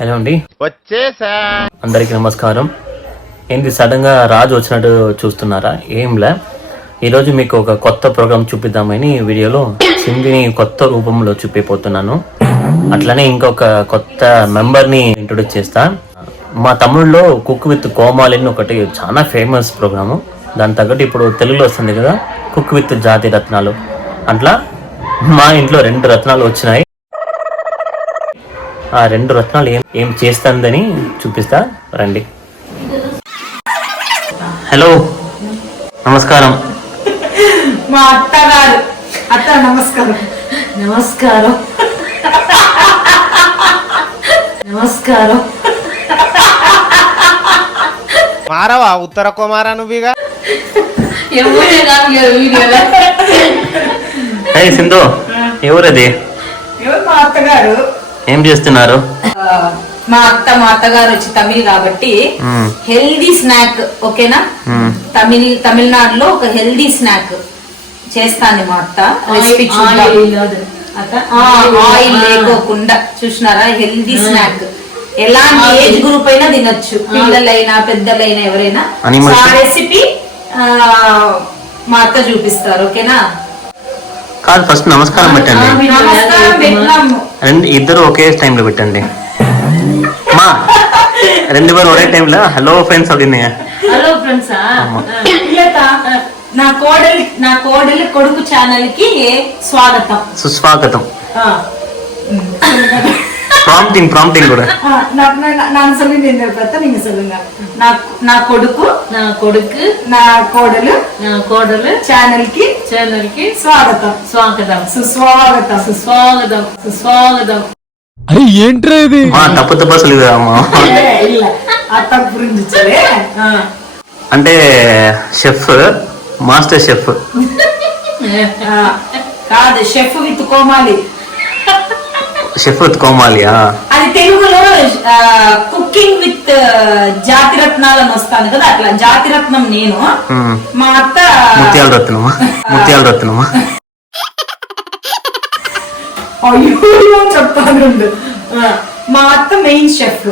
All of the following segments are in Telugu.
హలో అండి, వచ్చేసా. అందరికి నమస్కారం. ఏంటి సడన్ గా రాజు వచ్చినట్టు చూస్తున్నారా? ఏంలే, ఈరోజు మీకు ఒక కొత్త ప్రోగ్రామ్ చూపిద్దామని వీడియోలో సింధిని కొత్త రూపంలో చూపిపోతున్నాను. అట్లనే ఇంకొక కొత్త మెంబర్ని ఇంట్రొడ్యూస్ చేస్తా. మా తమిళ్లో కుక్ విత్ కోమాలి అని ఒకటి చాలా ఫేమస్ ప్రోగ్రాము. దాని తగ్గట్టు ఇప్పుడు తెలుగులో వస్తుంది కదా, కుక్ విత్ జాతి రత్నాలు. అట్లా మా ఇంట్లో 2 రత్నాలు వచ్చినాయి. ఆ 2 రత్నాలు ఏం చేస్తుందని చూపిస్తా, రండి. హలో, నమస్కారం. మా అత్తగారు. అత్త నమస్కారం. నమస్కారం. నమస్కారం. మారవా ఉత్తర కుమారా నువ్వుగా? హే సింధు, ఎవరది? ఎవరు? మా అత్తగారు. ఏం చేస్తున్నారు? మా అత్తగారు వచ్చి తమిళ్ కాబట్టి హెల్దీ స్నాక్, ఓకేనా? తమిళనాడులో ఒక హెల్దీ స్నాక్ చేస్తాను మా అత్త. రెసిపీ ఆయిల్ లేకోకుండా చూసినారా? హెల్దీ స్నాక్ ఎలాంటి ఏజ్ గ్రూప్ అయినా తినొచ్చు, పిల్లలైనా పెద్దలైనా ఎవరైనా. ఆ రెసిపీ మా అత్త చూపిస్తారు, ఓకేనా? కాదు, ఫస్ట్ నమస్కారం పెట్టండి. నమస్కారం పెట్టినాము. ఇద్దరు ఒకే టైంలో పెట్టండి. మా 2 ఒకే టైంలో హలో ఫ్రెండ్స్ అవుతుంది. Hello friends. నా కోడలి కొడుకు ఛానల్ కి స్వాగతం, సుస్వాగతం. ప్రాంప్టింగ్ కూడా. நான் சொல்லி நீங்க சொல்லுங்க. నా కొడుకు నా కోడలు ఛానల్ కి స్వాగతం, సుస్వాగతం. అరే ఏంట్రా ఇది? తప్పు అసలు ఇది గురించి అంటే షెఫ్, మాస్టర్ షెఫ్ కాదు, chef with Comali. Chef with కోమాలియా? అది తెలుగులో కుకింగ్ విత్ జాతిరత్నాలను వస్తాను కదా, అట్లా జాతిరత్నం నేను. మా అత్త ముత్యాల రత్నమా? అయ్యో చెప్తాను. మా అత్త మెయిన్ షెఫ్,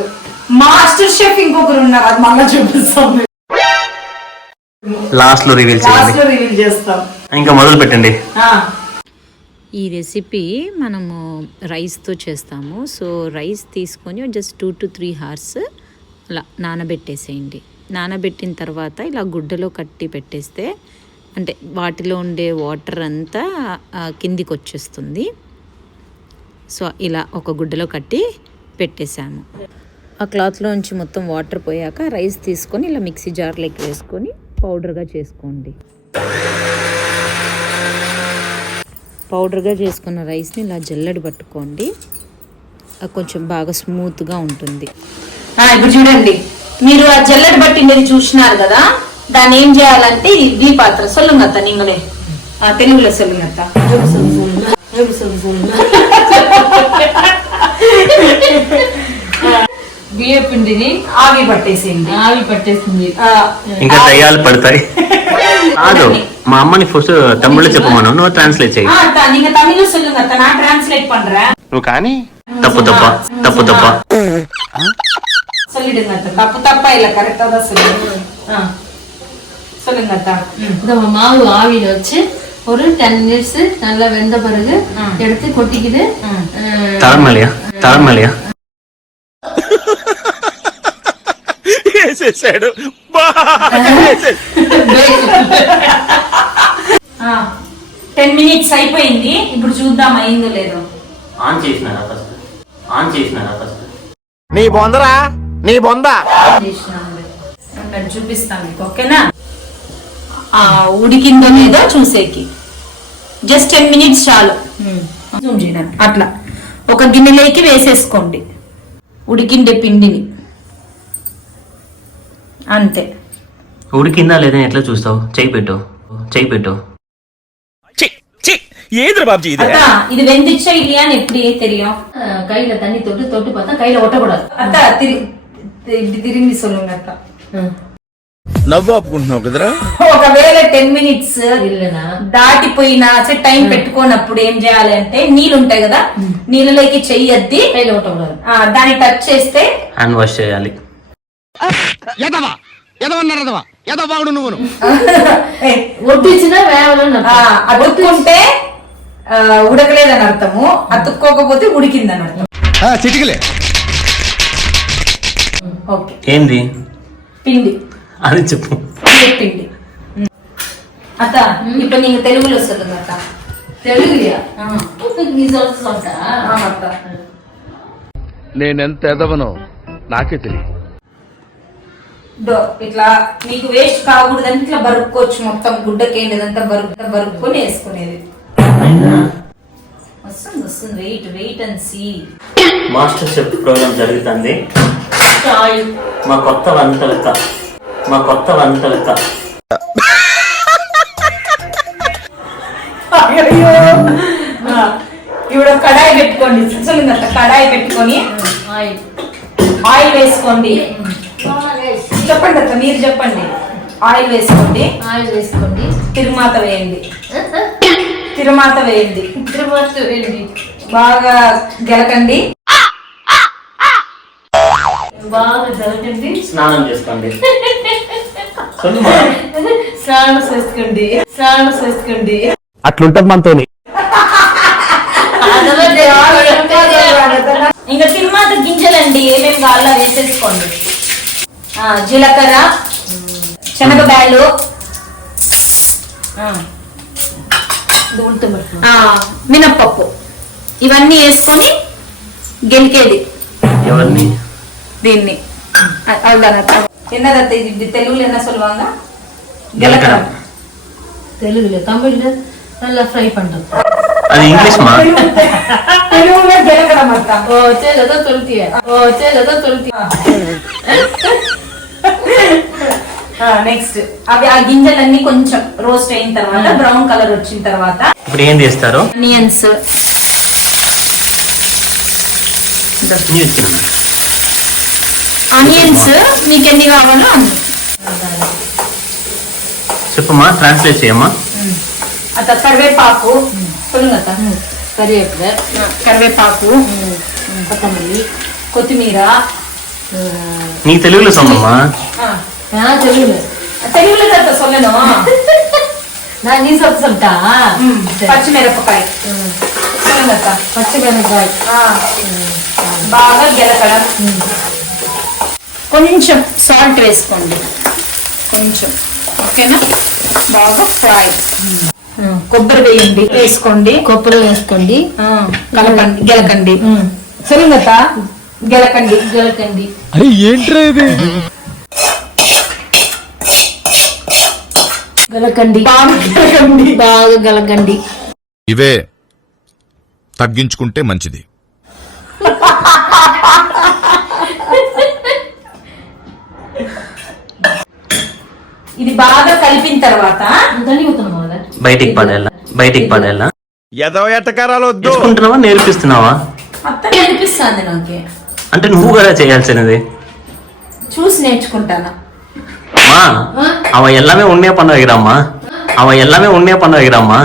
మాస్టర్ షెఫ్ ఇంకొకరు ఉన్నారు, అది మళ్ళా చూపిస్తాం, లాస్ట్ లో రివీల్ చేస్తాం. ఇంకా మొదలు పెట్టండి. ఈ రెసిపీ మనము రైస్తో చేస్తాము. సో రైస్ తీసుకొని జస్ట్ 2 to 3 hours అలా నానబెట్టేసేయండి. నానబెట్టిన తర్వాత ఇలా గుడ్డలో కట్టి పెట్టేస్తే అంటే వాటిలో ఉండే వాటర్ అంతా కిందికి వచ్చేస్తుంది. సో ఇలా ఒక గుడ్డలో కట్టి పెట్టేసాము. ఆ క్లాత్లోంచి మొత్తం వాటర్ పోయాక రైస్ తీసుకొని ఇలా మిక్సీ జార్లోకి వేసుకొని పౌడర్గా చేసుకోండి. పౌడర్గా చేసుకున్న రైస్ని ఇలా జల్లెడ పట్టుకోండి, కొంచెం బాగా స్మూత్గా ఉంటుంది. ఇప్పుడు చూడండి, మీరు ఆ జల్లెడ పట్టింది చూసినారు కదా, దాన్ని ఏం చేయాలంటే ఈ పాత్ర సొల్లుంగత్త నీంగలే తెలుగులో సొల్లుంగత్త. బియ్య పిండిని ఆవి పట్టేసింది. ఇంకా దయ్యాలు పడతాయి. కాదు, మా అమ్మని ఫస్ట్ తమిళ్లో చెప్పమను, నువ్వు ట్రాన్స్లేట్ చేయి. நீங்க தமிழ்ல சொல்லுங்க அத்த, நான் டிரான்ஸ்லேட் பண்றேன். నువ్వు కానీ తప్పు சொல்லிடுங்க அத்த. தப்பா இல்ல, கரெக்ட்டா தான் சொல்லுங்க. சொல்லுங்க அத்த. இந்த மாவு ஆவியில வச்சு ஒரு 10 minutes நல்லா வெந்த பிறகு எடுத்து கொட்டிக்கிது. తలమలియా వేసేసాడు. 10 minutes అయిపోయింది. ఇప్పుడు చూద్దాం అయిందో లేదో. ఆన్ చేసినారా ఫస్ట్? నీ బొందరా, నీ బొంద. చూపిస్తాను మీకు, ఓకేనా? ఉడికిందో లేదో చూసేకి జస్ట్ 10 minutes చాలు. అట్లా ఒక గిన్నెలోకి వేసేసుకోండి ఉడికిండే పిండిని, అంతే. ఉడికిందా లేదా ఎట్లా చూస్తావు? చేయి పెట్టు. ஏதுல பாப்ஜி இது? அத்தா இது வெந்துச்சா இல்லையான்னு எப்படி தெரியும்? கையில தண்ணி தொட்டு பார்த்தா கையில ஒட்டக்கூடாது. அத்தா இப்படி திரும்பி சொல்லுங்க அத்தா. నవ్వు ఆపుకుంటున్నావు కదరా. ఒకవేళ 10 మినిట్స్ ఇల్లనా దాటిపోయినా టైం పెట్టుకోనప్పుడు ఏం చేయాలి అంటే నీళ్ళు ఉంటాయి కదా, నీళ్ళలోకి చెయ్యద్ది, కైలో ఉండకూడదు. దాన్ని టచ్ చేస్తే హ్యాండ్ వాష్ చేయాలి. ఒట్టించిన వేవలో అతుక్కుంటే ఉడకలేదని అర్థము, అతుక్కోకపోతే ఉడికిందని అర్థం. చిటికలే. ఓకే, ఏంది పిండి, అది చెప్పు. పిండి. అత్త ఇప్పుడు నీకు తెలుగులో వస్తుంది అత్త. తెలుగుయా అత్త నేనెంత ఎదవనో నాకే తెలియదు. ఇట్లా నీకు వేస్ట్ కాకూడదని ఇట్లా బరుక్కోవచ్చు, మొత్తం గుడ్డకేంటిదంతా బరుక్కొని వేసుకునేది. వస్తుంది వస్తుంది, wait wait and see. Master chef programme జరుగుతుంది. మా కొత్త వంటలక్క ఇప్పుడు కడాయి పెట్టుకోండి, కడాయి పెట్టుకొని ఆయిల్ వేసుకోండి. చెప్పండి అత్త, మీరు చెప్పండి. ఆయిల్ వేసుకోండి, ఆయిల్ వేసుకోండి, తిరుమాత వేయండి, తిరుమల వేయండి, బాగా గెలకండి, బాగా జరగండి, స్నానం చేసుకోండి. స్నానం చేసుకోండి. అట్లుంటది మనతోని. ఇంకా తిరుమాత గింజలండి ఏమేమి కావాలో వేసేసుకోండి. జీలకర్ర, శనగబ్యాలు, మినప్పప్పు, ఇవన్నీ వేసుకొని గెలికేది ఎవరిని? దీన్ని. என்னதத்த இது தெலுங்குல என்ன சொல்லுவாங்க? గెలకడం. తెలుగులో తమిళ్లో நல்லா ఫ్రై பண்றோம். అది ఇంగ్లీష్ మా? తెలుగులో గెలకడం అత్త. ఓ చెల్లదా తొల్తియా. నెక్స్ట్ అవి ఆ గింజలన్నీ కొంచెం రోస్ట్ అయిన తర్వాత బ్రౌన్ కలర్ వచ్చిన తర్వాత ఇప్పుడు ఏం చేస్తారు? ఆనియన్స్, ఆనియన్స్ మీకు ఎన్ని కావాలో అన్ని. చెప్పమ్మా, ట్రాన్స్లేట్ చేయమ్మా. అత్త కరివేపాకు, சொல்லுங்க కరివేపాకు, కరివేపాకు, కొత్తిమీర, కొత్తిమీర. నీ తెలుగులో సొమ్మమ్మా. తెలుగులో తెలుగులో சொல்லணும். நான் நீ சொல்லிட்டா. పచ్చిమిరపకాయ, சொல்லுங்க అత్త. పచ్చిమిరపకాయ బాగా గెలకడం. కొంచెం సాల్ట్ వేసుకోండి, కొంచెం. ఓకేనా? బాగా ఫ్రై. కొబ్బరి వేయండి, వేసుకోండి, కొబ్బరి వేసుకోండి, కలకండి, గెలకండి. సరిగత గెలకండి. అరే ఏంట్రా ఇది? బాగా గెలకండి. ఇవే తగ్గించుకుంటే మంచిది. ఇది బాగా కలిపిన తర్వాత బయటికి పడేలా. ఎదవ ఎట్టకారాలు వద్దు. నేర్చుకుంటున్నావా, నేర్పిస్తున్నావా? అత్త నేర్పిస్తుంది నాకు. అంటే నువ్వు కదా చేయాల్సినది. చూసి నేర్చుకుంటాను. మా అవ ఎల్లమే ఉన్నే పన్ను ఎగిరమ్మా.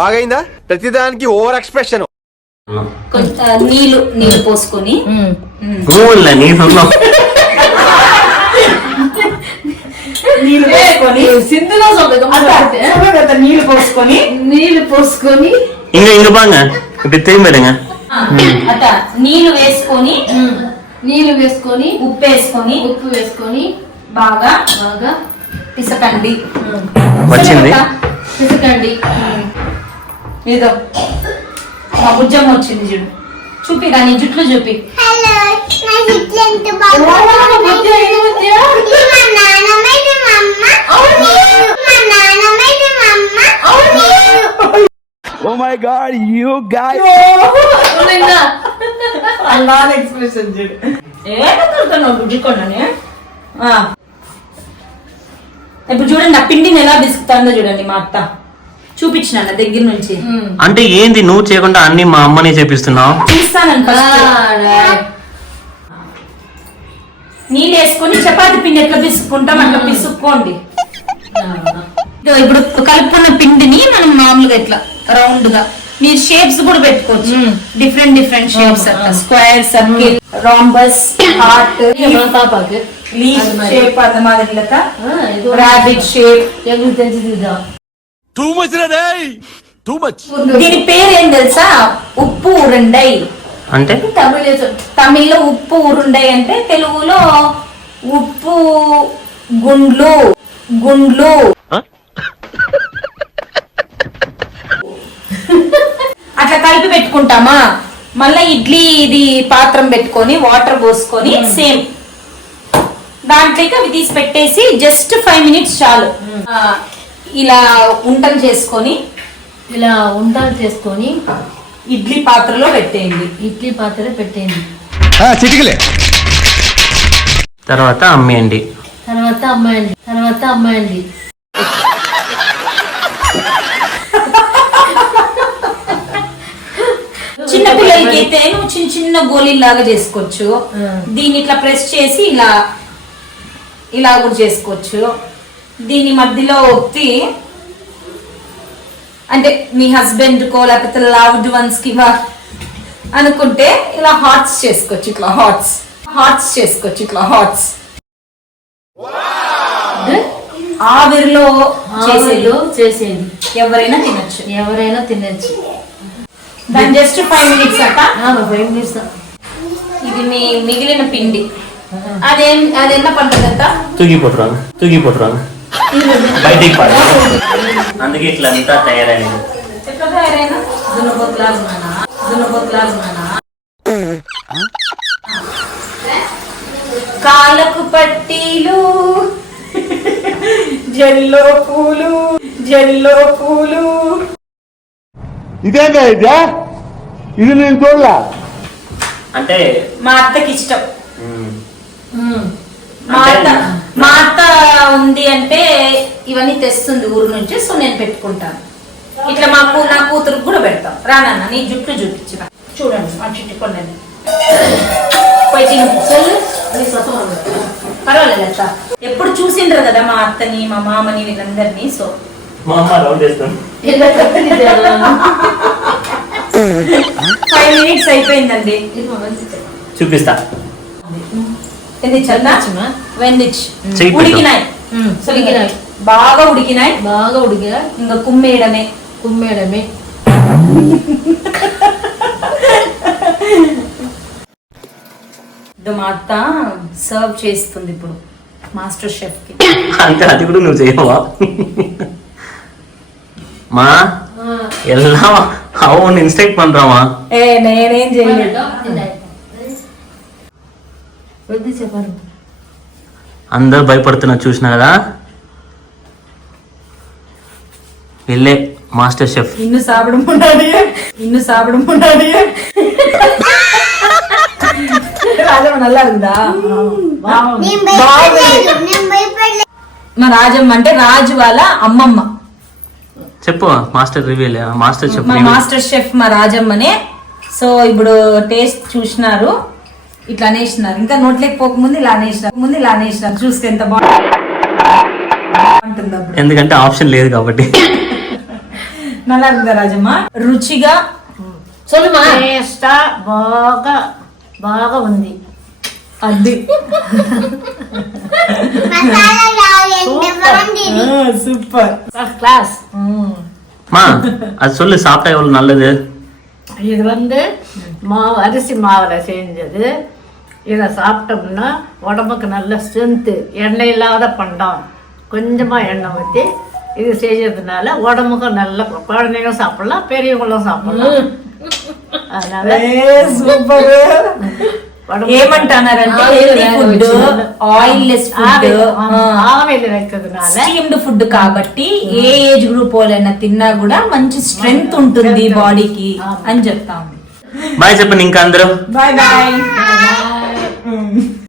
బాగైందా? ప్రతిదానికి ఓవర్ ఎక్స్ప్రెషన్. నీళ్ళు పోసుకొని నీ సొంతం నీళ్ళు వేసుకొని సింధులో నీళ్ళు పోసుకొని ఇంక బాగా ఇప్పుడు తిరిగిపోయాங்க. అత్త నీళ్ళు వేసుకొని ఉప్పు వేసుకొని బాగా పిసకండి. వచ్చింది. ఏదో మా బుజ్జమ్మ వచ్చింది చూడు. చూపి కానీ జుట్లు చూపి. Oh my god, you guys. Expression చూడు. ఇప్పుడు చూడండి నా పిండిని ఎలా బిసుకుతాందో చూడండి. మా అత్త చూపించిన దగ్గర నుంచి. అంటే ఏంది నువ్వు చేయకుండా అన్ని మా అమ్మని చేపిస్తున్నావు? చూస్తానండి. నీళ్ళు వేసుకొని చపాతి పిండి ఎట్లా పిసుక్కుంటాం అట్లా పిసుక్కోండి. ఇదో ఇప్పుడు కలుపుకున్న పిండిని మనం మామూలుగా ఇట్లా రౌండ్ గా మీరు షేప్స్ కూడా పెట్టుకోవచ్చు. డిఫరెంట్ షేప్స్ అట్లా స్క్వేర్, సర్కిల్, రాంబస్, హార్ట్, మా పాపకి లీఫ్ షేప్ అన్న మాదిరి లెక్క, రాబిట్ షేప్. ఎవరికి తెలిసిందా? టూ మచ్ రే టూ మచ్. దీని పేరు ఏం తెలుసా? ఉప్పు ఉరుండై. అంటే తమిళ్లో ఉప్పు ఉరుండై అంటే తెలుగులో ఉప్పు గుండ్లు గుండ్లు. అట్లా కలిపి పెట్టుకుంటామా. మళ్ళా ఇడ్లీ ఇది పాత్రం పెట్టుకొని వాటర్ పోసుకొని సేమ్ దాంట్లోకి అవి తీసి పెట్టేసి జస్ట్ 5 minutes చాలు. ఇలా ఉంటలు చేసుకొని ఇలా ఉండలు చేసుకొని ఇడ్లీ పాత్రలో పెట్టేయండి. ఇడ్లీ పాత్ర పెట్టేయండి. చిటికలే. తర్వాత అమ్మేయండి. తర్వాత అమ్మాయండి. చిన్న పిల్లలకి అయితే నువ్వు చిన్న గోళీలాగా చేసుకోవచ్చు. దీన్ని ఇట్లా ప్రెస్ చేసి ఇలా కూడా చేసుకోవచ్చు. దీని మధ్యలో ఒత్తి అంటే మీ హస్బెండ్ కో లేకపోతే లవ్డ్ వన్స్ కి అనుకుంటే ఇలా హార్ట్స్ చేసుకోవచ్చు. ఇట్లా హార్ట్స్ చేసుకోవచ్చు. ఇట్లా హార్ట్స్ ఆవిరిలో చేసేది ఎవరైనా తినొచ్చు. దాని జస్ట్ 5 minutes అక్క. 5 minutes. ఇది మీ మిగిలిన పిండి. అదేనా పండుగ తూగిపోతురాను బయటికి పడ. అందుకే ఇట్లా అంతా తయారైంది. ఎట్లా తయారైనా కాళ్ళకు పట్టీలు, జల్లో పూలు. ఇదేంటా ఇది నేను చూడలా. అంటే మా అత్తకి ఇష్టం. అంటే మా అత్త ఉంది అంటే ఇవన్నీ తెస్తుంది ఊరు నుంచి. సో నేను పెట్టుకుంటాను. ఇట్లా నా కూతురు కూడా పెడతాం. రానన్న నీ జుట్టు చూపించిన చూడండి. మా చుట్టుకోండి పర్వాలేదు అత్త. ఎప్పుడు చూసిండ్రు కదా మా అత్తని మా మామని వీళ్ళందరినీ. సో మా అమ్మ రౌండ్ చేస్తాను. 5 minutes అయిపోయిందండి. చూపిస్తా. ఉడికినాయి. బాగా ఉడికినాయి. ఇంకా కుమ్మేయడమే. మా అత్త సర్వ్ చేస్తుంది ఇప్పుడు మాస్టర్ షెఫ్ కి. అంటే అది కూడా నువ్వు చేయవా? మా ఎல்லாம் அவன் இன்ஸ்ட்ரக்ட் பண்றாமா. నేనేం చేయలేదు. చెప్పారు అందరు భయపడుతున్నా చూసినా కదా. వెళ్ళే మాస్టర్ షెఫ్. ఇన్ను సాపడం ఉండాలి. நல்லா இருந்தா మా రాజమ్మ అంటే రాజు వాళ్ళ అమ్మమ్మ. చెప్పు మాస్టర్ రివీల్. మాస్టర్ షెఫ్ మా మాస్టర్ షెఫ్ మా రాజమ్మనే. సో ఇప్పుడు టేస్ట్ చూసినారు. ఇట్లా అనేసినారు. ఇంకా నోట్లోకి పోకముందు ఇలా అనేసినారు. చూస్తే ఎంత బాగుంటుందో. ఎందుకంటే ఆప్షన్ లేదు కాబట్టి. నల్లా ఉందా రాజమ్మ? రుచిగా బాగా ఉంది. అది சூப்பர் கிளாஸ். மா அது சொல்லு சாப்பிட்டா எவ்வளவு நல்லது. இது அரிசி மாவுல செஞ்சது. இதை சாப்பிட்டோம்னா உடம்புக்கு நல்ல ஸ்ட்ரென்த்து. எண்ணெய் இல்லாத பண்டம். கொஞ்சமா எண்ணெய் ஊற்றி இது செய்யறதுனால உடம்புக்கு நல்ல குழந்தைங்க சாப்பிடலாம், பெரியவங்களும் சாப்பிடலாம். அதனால సూపర్. ఏమంటున్నారంటే healthy food, oil less food, ఆవిరి வைக்கிறதுனால స్టీమ్డ్ ఫుడ్ కాబట్టి ఏ ఏజ్ గ్రూప్ వాళ్ళైనా తిన్నా కూడా మంచి స్ట్రెంగ్త్ ఉంటుంది బాడీకి అని చెప్తా ఉంది. బాయ్ చెప్పండి ఇంకా అందరూ. Bye bye.